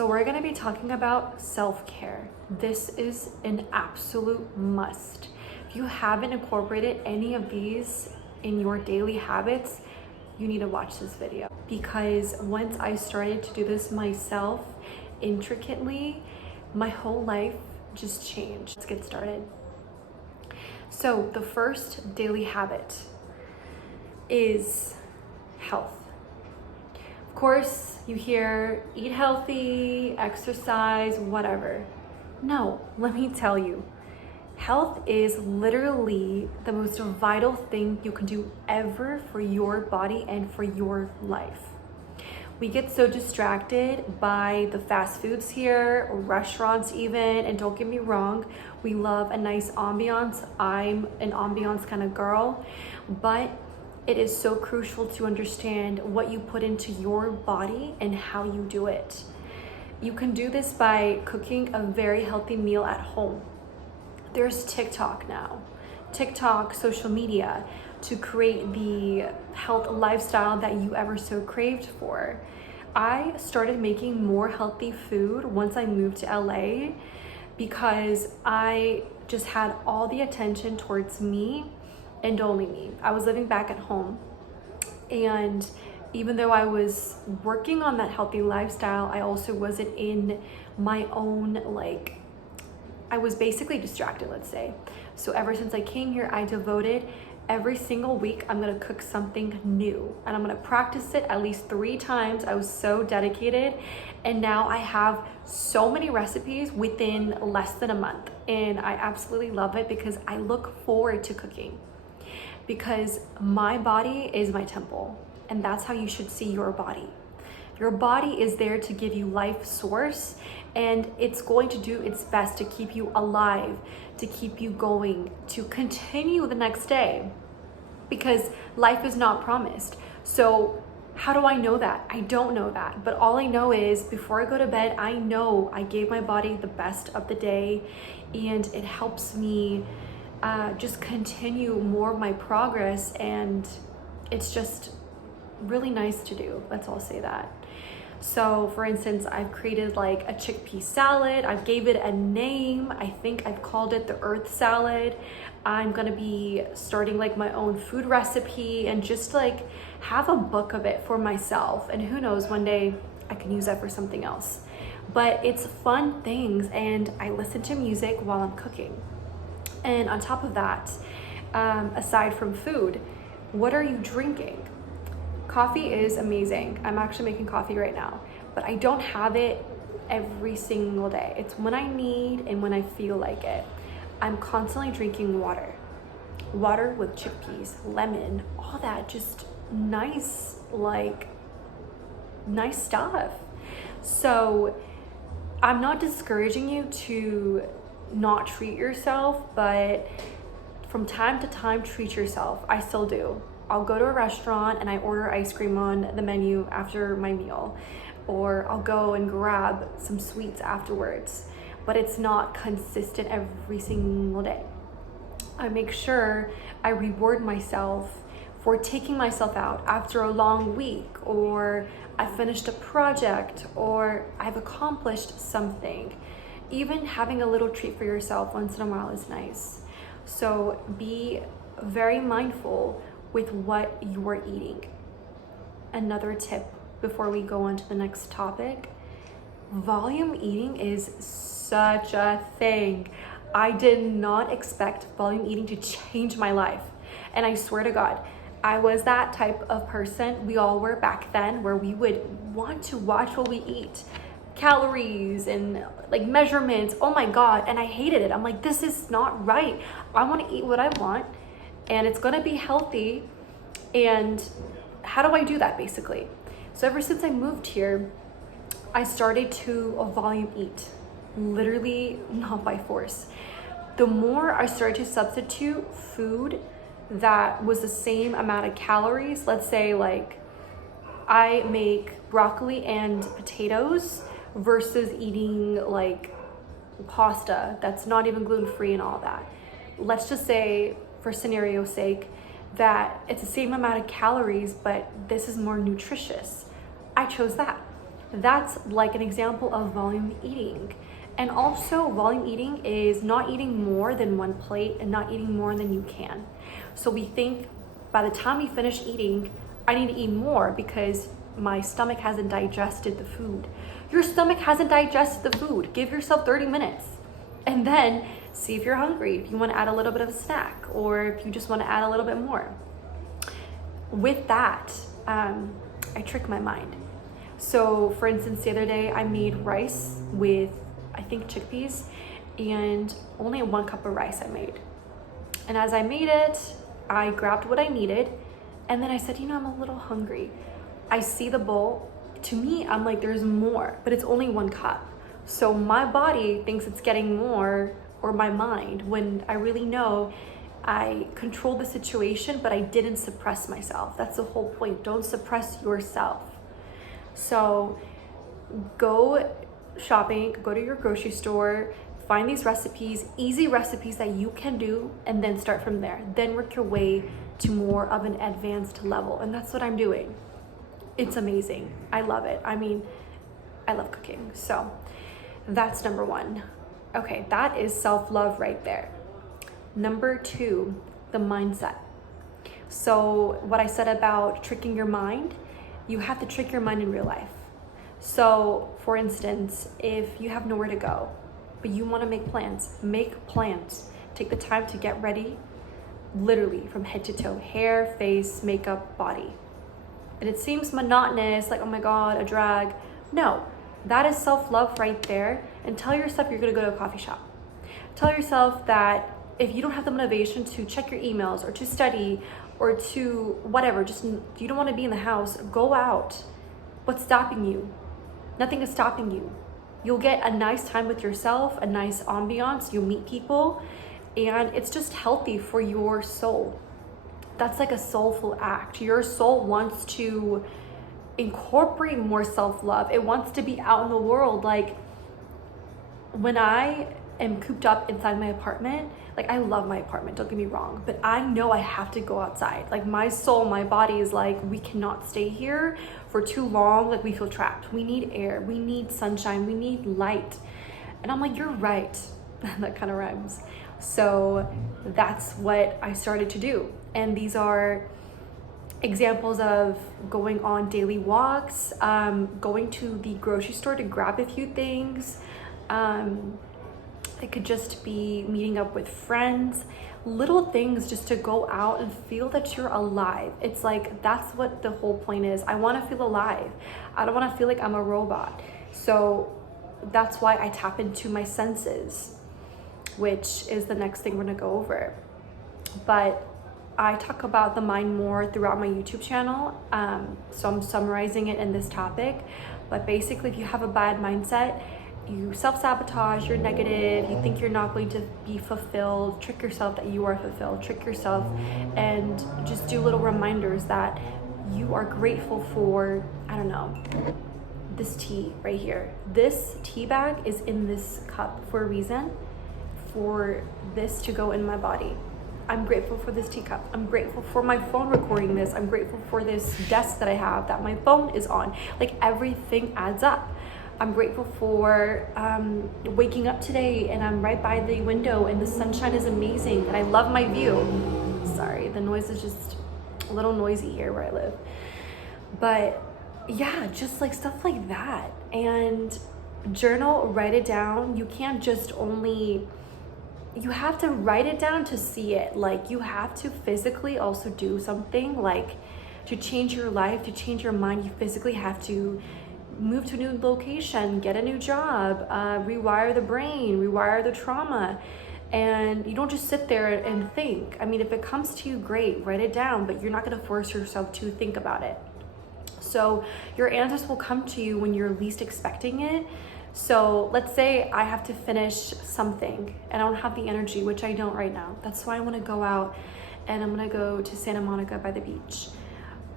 So we're going to be talking about self-care. This is an absolute must. If you haven't incorporated any of these in your daily habits, you need to watch this video, because once I started to do this myself intricately, my whole life just changed. Let's get started. So the first daily habit is health. Of course, you hear eat healthy, exercise, whatever. No, let me tell you, health is literally the most vital thing you can do ever for your body and for your life. We get so distracted by the fast foods here, or restaurants even, and don't get me wrong, we love a nice ambiance. I'm an ambiance kind of girl, but it is so crucial to understand what you put into your body and how you do it. You can do this by cooking a very healthy meal at home. There's TikTok now, social media, to create the health lifestyle that you ever so craved for. I started making more healthy food once I moved to LA because I just had all the attention towards me and only me. I was living back at home, and even though I was working on that healthy lifestyle, I also wasn't in my own, I was basically distracted, let's say. So ever since I came here, I devoted every single week, I'm gonna cook something new and I'm gonna practice it at least 3 times. I was so dedicated, and now I have so many recipes within less than a month, and I absolutely love it because I look forward to cooking, because my body is my temple, and that's how you should see your body. Your body is there to give you life source, and it's going to do its best to keep you alive, to keep you going, to continue the next day, because life is not promised. So how do I know that? I don't know that, but all I know is before I go to bed, I know I gave my body the best of the day, and it helps me just continue more of my progress, and it's just really nice to do. Let's all say that. So for instance, I've created like a chickpea salad. I've gave it a name. I think I've called it the Earth Salad. I'm gonna be starting like my own food recipe and just like have a book of it for myself. And who knows, one day I can use that for something else. But it's fun things, and I listen to music while I'm cooking. And on top of that, aside from food, what are you drinking? Coffee is amazing. I'm actually making coffee right now, but I don't have it every single day. It's when I need and when I feel like it. I'm constantly drinking water. Water with chickpeas, lemon, all that, just nice, nice stuff. So I'm not discouraging you to not treat yourself, but from time to time, treat yourself. I still do. I'll go to a restaurant and I order ice cream on the menu after my meal, or I'll go and grab some sweets afterwards, but it's not consistent every single day. I make sure I reward myself for taking myself out after a long week, or I finished a project, or I've accomplished something. Even having a little treat for yourself once in a while is nice. So be very mindful with what you are eating. Another tip before we go on to the next topic, volume eating is such a thing. I did not expect volume eating to change my life. And I swear to God, I was that type of person, we all were back then, where we would want to watch what we eat. Calories and like measurements, oh my God, and I hated it. I'm like, this is not right. I want to eat what I want, and it's gonna be healthy. And how do I do that, basically? So ever since I moved here, I started to volume eat, literally not by force. The more I started to substitute food that was the same amount of calories, let's say like I make broccoli and potatoes versus eating like pasta that's not even gluten-free and all that. Let's just say, for scenario's sake, that it's the same amount of calories, but this is more nutritious. I chose that. That's like an example of volume eating. And also, volume eating is not eating more than one plate and not eating more than you can. So we think by the time we finish eating, I need to eat more because my stomach hasn't digested the food. Your stomach hasn't digested the food. Give yourself 30 minutes and then see if you're hungry, if you want to add a little bit of a snack, or if you just want to add a little bit more. With that, I trick my mind. So for instance, the other day I made rice with, I think, chickpeas, and only 1 cup of rice I made. And as I made it, I grabbed what I needed, and then I said, I'm a little hungry. I see the bowl. To me, I'm like, there's more, but it's only 1 cup. So my body thinks it's getting more, or my mind, when I really know I controlled the situation, but I didn't suppress myself. That's the whole point. Don't suppress yourself. So go shopping, go to your grocery store, find these recipes, easy recipes that you can do, and then start from there. Then work your way to more of an advanced level. And that's what I'm doing. It's amazing. I love it. I mean, I love cooking. So that's number 1. Okay, that is self-love right there. Number 2, the mindset. So what I said about tricking your mind, you have to trick your mind in real life. So for instance, if you have nowhere to go, but you want to make plans. Take the time to get ready, literally from head to toe, hair, face, makeup, body. And it seems monotonous, like, oh my God, a drag. No, that is self-love right there. And tell yourself you're going to go to a coffee shop. Tell yourself that if you don't have the motivation to check your emails or to study or to whatever, just you don't want to be in the house, go out. What's stopping you? Nothing is stopping you. You'll get a nice time with yourself, a nice ambiance, you'll meet people, and it's just healthy for your soul. That's like a soulful act. Your soul wants to incorporate more self-love. It wants to be out in the world. Like when I am cooped up inside my apartment, like I love my apartment, don't get me wrong, but I know I have to go outside. Like my soul, my body is like, we cannot stay here for too long. Like we feel trapped. We need air, we need sunshine, we need light. And I'm like, you're right. That kind of rhymes. So that's what I started to do. And these are examples of going on daily walks, going to the grocery store to grab a few things. It could just be meeting up with friends, little things just to go out and feel that you're alive. It's like, that's what the whole point is. I want to feel alive. I don't want to feel like I'm a robot. So that's why I tap into my senses, which is the next thing we're going to go over. But I talk about the mind more throughout my YouTube channel. So I'm summarizing it in this topic. But basically, if you have a bad mindset, you self-sabotage, you're negative, you think you're not going to be fulfilled, trick yourself that you are fulfilled, trick yourself, and just do little reminders that you are grateful for, I don't know, this tea right here. This tea bag is in this cup for a reason, for this to go in my body. I'm grateful for this teacup. I'm grateful for my phone recording this. I'm grateful for this desk that I have that my phone is on. Like everything adds up. I'm grateful for waking up today and I'm right by the window and the sunshine is amazing and I love my view. Sorry, the noise is just a little noisy here where I live. But yeah, just like stuff like that. And journal, write it down. You can't just only, you have to write it down to see it. Like you have to physically also do something, like to change your life, to change your mind, you physically have to move to a new location, get a new job, rewire the brain, rewire the trauma. And you don't just sit there and think. I mean, if it comes to you, great, write it down, but you're not gonna force yourself to think about it. So your answers will come to you when you're least expecting it. So let's say I have to finish something and I don't have the energy, which I don't right now. That's why I wanna go out and I'm gonna go to Santa Monica by the beach.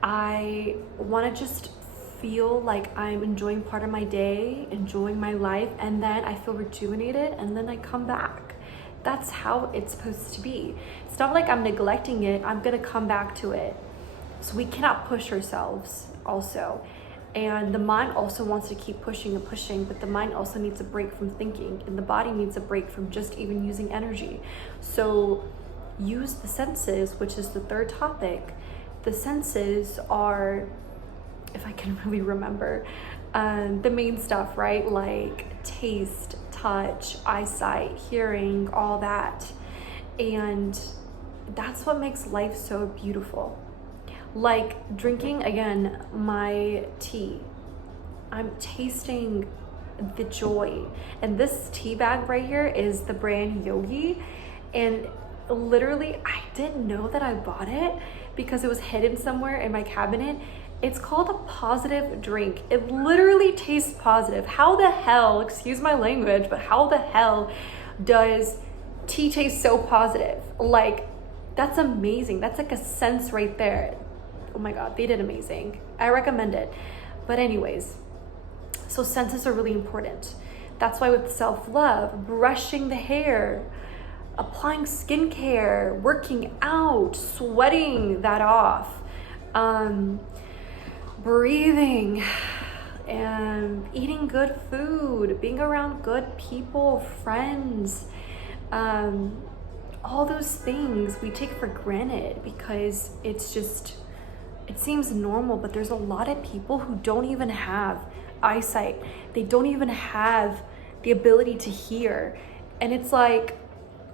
I wanna just feel like I'm enjoying part of my day, enjoying my life, and then I feel rejuvenated and then I come back. That's how it's supposed to be. It's not like I'm neglecting it, I'm gonna come back to it. So we cannot push ourselves also. And the mind also wants to keep pushing and pushing, but the mind also needs a break from thinking, and the body needs a break from just even using energy. So use the senses, which is the third topic. The senses are, if I can really remember, the main stuff, right? Like taste, touch, eyesight, hearing, all that. And that's what makes life so beautiful. Like drinking, again, my tea. I'm tasting the joy. And this tea bag right here is the brand Yogi. And literally, I didn't know that I bought it because it was hidden somewhere in my cabinet. It's called a positive drink. It literally tastes positive. How the hell, excuse my language, but how the hell does tea taste so positive? Like, that's amazing. That's like a sense right there. Oh my God, they did amazing. I recommend it. But anyways, so senses are really important. That's why with self-love, brushing the hair, applying skincare, working out, sweating that off, breathing, and eating good food, being around good people, friends, all those things we take for granted because it's just, it seems normal, but there's a lot of people who don't even have eyesight. They don't even have the ability to hear. And it's like,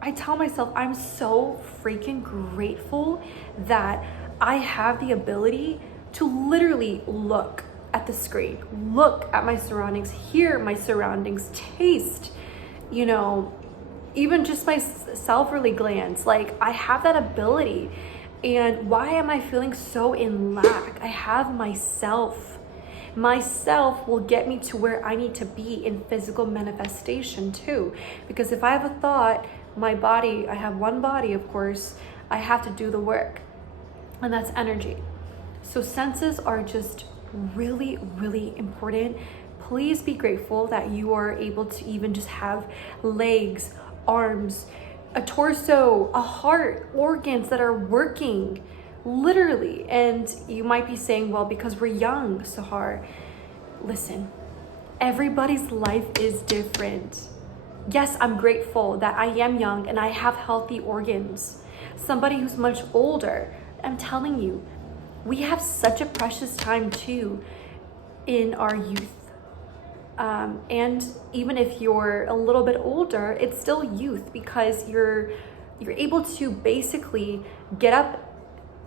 I tell myself, I'm so freaking grateful that I have the ability to literally look at the screen, look at my surroundings, hear my surroundings, taste, you know, even just my salivary glands. Like, I have that ability. And why am I feeling so in lack? I have myself. Myself will get me to where I need to be in physical manifestation too. Because if I have a thought, my body, I have one body, of course, I have to do the work. And that's energy. So senses are just really, really important. Please be grateful that you are able to even just have legs, arms, a torso, a heart, organs that are working, literally. And you might be saying, well, because we're young, Sahar. Listen, everybody's life is different. Yes, I'm grateful that I am young and I have healthy organs. Somebody who's much older, I'm telling you, we have such a precious time too in our youth. And even if you're a little bit older, it's still youth because you're able to basically get up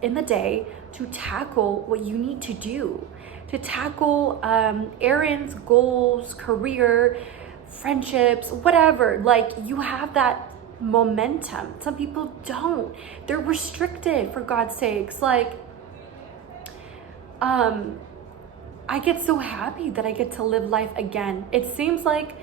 in the day to tackle what you need to do, to tackle errands, goals, career, friendships, whatever. Like, you have that momentum. Some people don't. They're restricted, for God's sakes. Like, I get so happy that I get to live life again. It seems like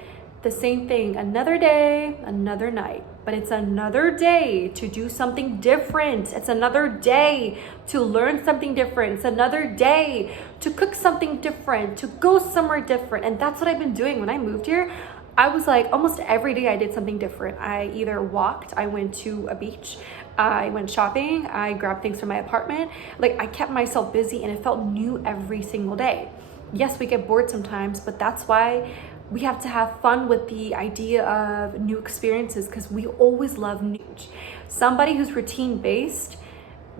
the same thing, another day, another night, but it's another day to do something different. It's another day to learn something different. It's another day to cook something different, to go somewhere different. And that's what I've been doing. When I moved here, I was like, almost every day I did something different. I either walked, I went to a beach, I went shopping, I grabbed things from my apartment. Like, I kept myself busy and it felt new every single day. Yes, we get bored sometimes, but that's why we have to have fun with the idea of new experiences, because we always love new. Somebody who's routine-based,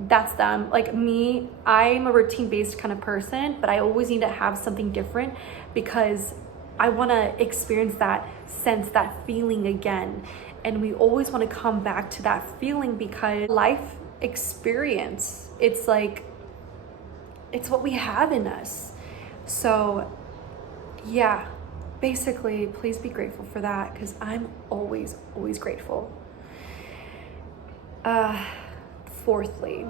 that's them. Like me, I'm a routine-based kind of person, but I always need to have something different because I want to experience that sense, that feeling again. And we always want to come back to that feeling because life experience, it's like, it's what we have in us. So yeah, basically, please be grateful for that because I'm always, always grateful. Fourthly,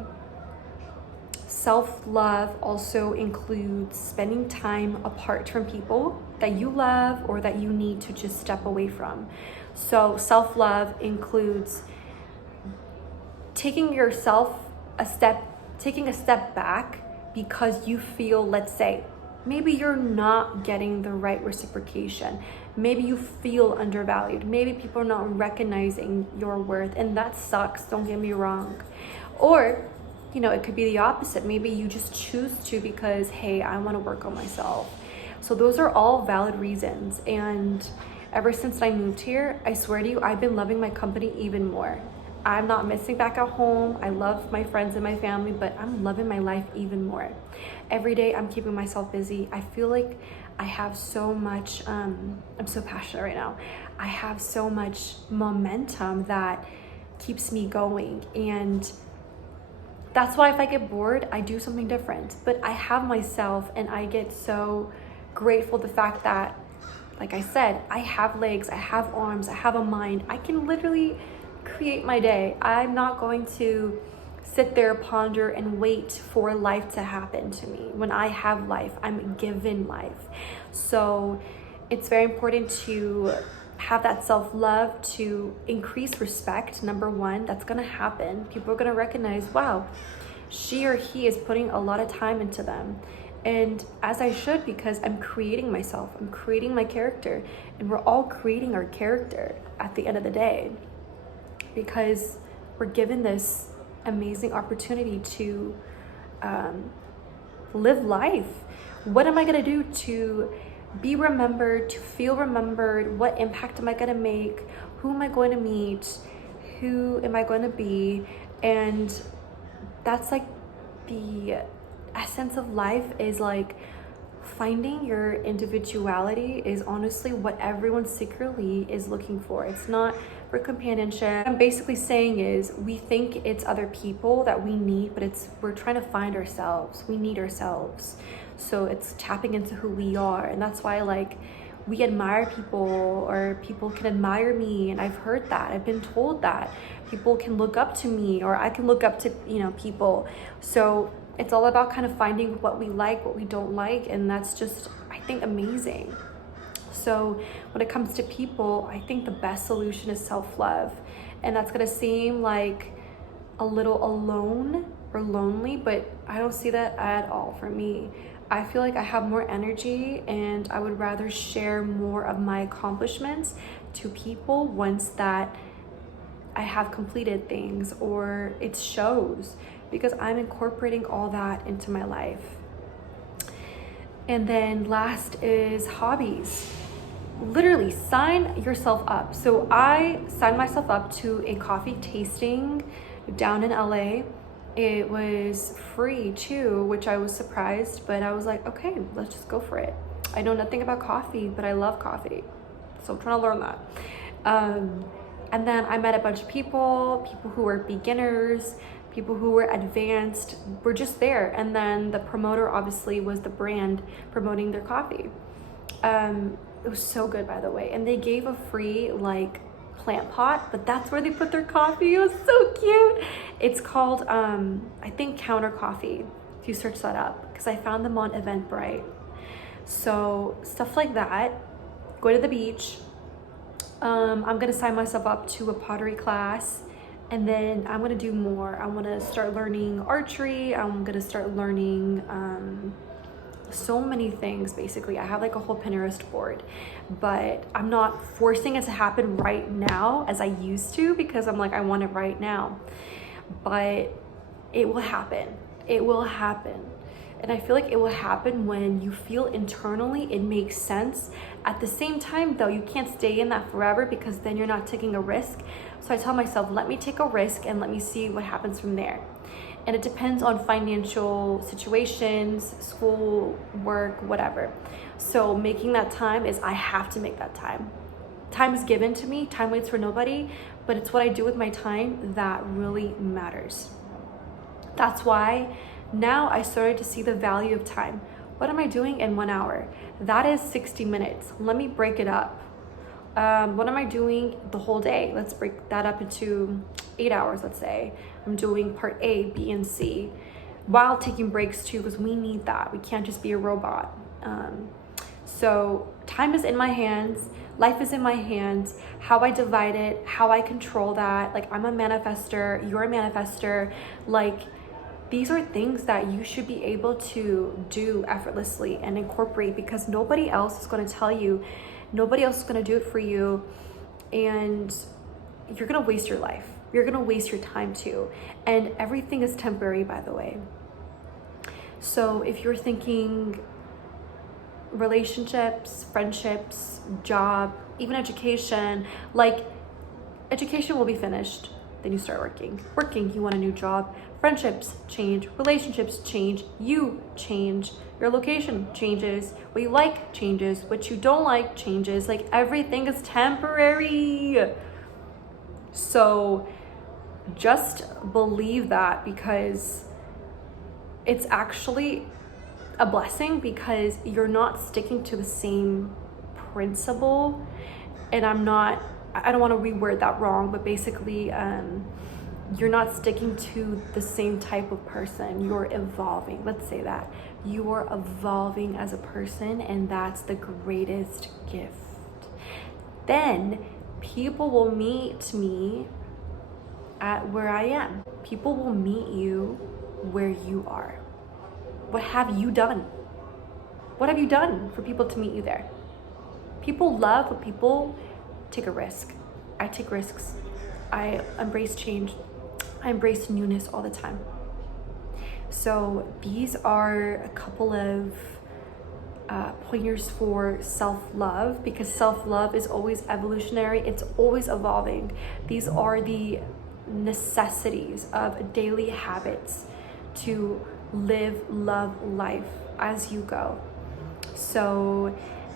self-love also includes spending time apart from people that you love or that you need to just step away from. So self-love includes taking a step back because you feel, let's say, maybe you're not getting the right reciprocation. Maybe you feel undervalued. Maybe people are not recognizing your worth, and that sucks, don't get me wrong. Or you know, it could be the opposite. Maybe you just choose to because, hey, I want to work on myself. So those are all valid reasons. And ever since I moved here, I swear to you, I've been loving my company even more. I'm not missing back at home. I love my friends and my family, but I'm loving my life even more. Every day I'm keeping myself busy. I feel like I have so much, I'm so passionate right now. I have so much momentum that keeps me going. And that's why if I get bored, I do something different. But I have myself, and I get so grateful the fact that, like I said, I have legs, I have arms, I have a mind. I can literally create my day. I'm not going to sit there, ponder, and wait for life to happen to me. When I have life, I'm given life. So it's very important to have that self-love, to increase respect. Number one, that's gonna happen. People are gonna recognize, wow, she or he is putting a lot of time into them. And as I should, because I'm creating myself, I'm creating my character, and we're all creating our character at the end of the day, because we're given this amazing opportunity to live life. What am I gonna do to be remembered, to feel remembered? What impact am I gonna make? Who am I going to meet? Who am I going to be? And that's like the essence of life, is like finding your individuality is honestly what everyone secretly is looking for. It's not for companionship. What I'm basically saying is, we think it's other people that we need, but we're trying to find ourselves. We need ourselves. So it's tapping into who we are. And that's why, like, we admire people, or people can admire me. And I've heard that, I've been told that people can look up to me, or I can look up to, you know, people. So it's all about kind of finding what we like, what we don't like. And that's just, I think, amazing. So when it comes to people, I think the best solution is self-love. And that's gonna seem like a little alone or lonely, but I don't see that at all for me. I feel like I have more energy, and I would rather share more of my accomplishments to people once that I have completed things, or it shows, because I'm incorporating all that into my life. And then last is hobbies. Literally sign yourself up. So I signed myself up to a coffee tasting down in LA. It was free too, which I was surprised, but I was like, okay, let's just go for it. I know nothing about coffee, but I love coffee. So I'm trying to learn that. And then I met a bunch of people who were beginners, people who were advanced, were just there. And then the promoter obviously was the brand promoting their coffee. It was so good, by the way. And they gave a free like plant pot, but that's where they put their coffee. It was so cute. It's called, I think, Counter Coffee, if you search that up, because I found them on Eventbrite. So stuff like that. Go to the beach. I'm gonna sign myself up to a pottery class, and then I'm gonna do more. I wanna start learning archery. I'm gonna start learning so many things. Basically, I have like a whole Pinterest board, but I'm not forcing it to happen right now as I used to, because I'm like, I want it right now, but it will happen. It will happen. And I feel like it will happen when you feel internally it makes sense. At the same time though, you can't stay in that forever, because then you're not taking a risk. So I tell myself, let me take a risk and let me see what happens from there. And it depends on financial situations, school, work, whatever. So making that time is, I have to make that time. Time is given to me, time waits for nobody, but it's what I do with my time that really matters. That's why now I started to see the value of time. What am I doing in 1 hour? That is 60 minutes. Let me break it up. What am I doing the whole day? Let's break that up into 8 hours, let's say. I'm doing part A, B, and C, while taking breaks too, because we need that. We can't just be a robot. So time is in my hands. Life is in my hands. How I divide it, how I control that. Like, I'm a manifester, you're a manifester. Like, these are things that you should be able to do effortlessly and incorporate, because nobody else is going to tell you, nobody else is going to do it for you, and you're going to waste your life. You're gonna waste your time too. And everything is temporary, by the way. So if you're thinking relationships, friendships, job, even education, like education will be finished, then you start working, you want a new job, friendships change, relationships change, you change, your location changes, what you like changes, what you don't like changes, like everything is temporary. So just believe that, because it's actually a blessing, because you're not sticking to the same principle. And I don't want to reword that wrong, but basically you're not sticking to the same type of person. You're evolving. Let's say that. You are evolving as a person, and that's the greatest gift. Then people will meet me at where I am. People will meet you where you are. What have you done? What have you done for people to meet you there? People love when people take a risk. I take risks. I embrace change. I embrace newness all the time. So these are a couple of pointers for self-love, because self-love is always evolutionary. It's always evolving. These are the necessities of daily habits to live, love life as you go. So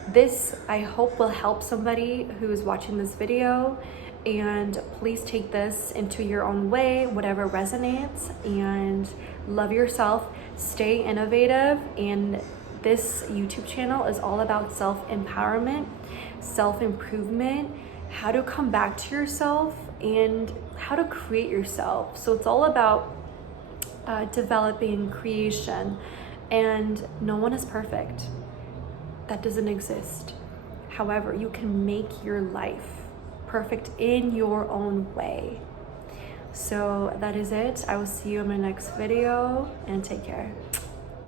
this, I hope, will help somebody who is watching this video, and please take this into your own way, whatever resonates, and love yourself, stay innovative. And this YouTube channel is all about self-empowerment, self-improvement, how to come back to yourself, and how to create yourself. So it's all about developing creation, and no one is perfect. That doesn't exist. However, you can make your life perfect in your own way. So that is it. I will see you in my next video, and take care.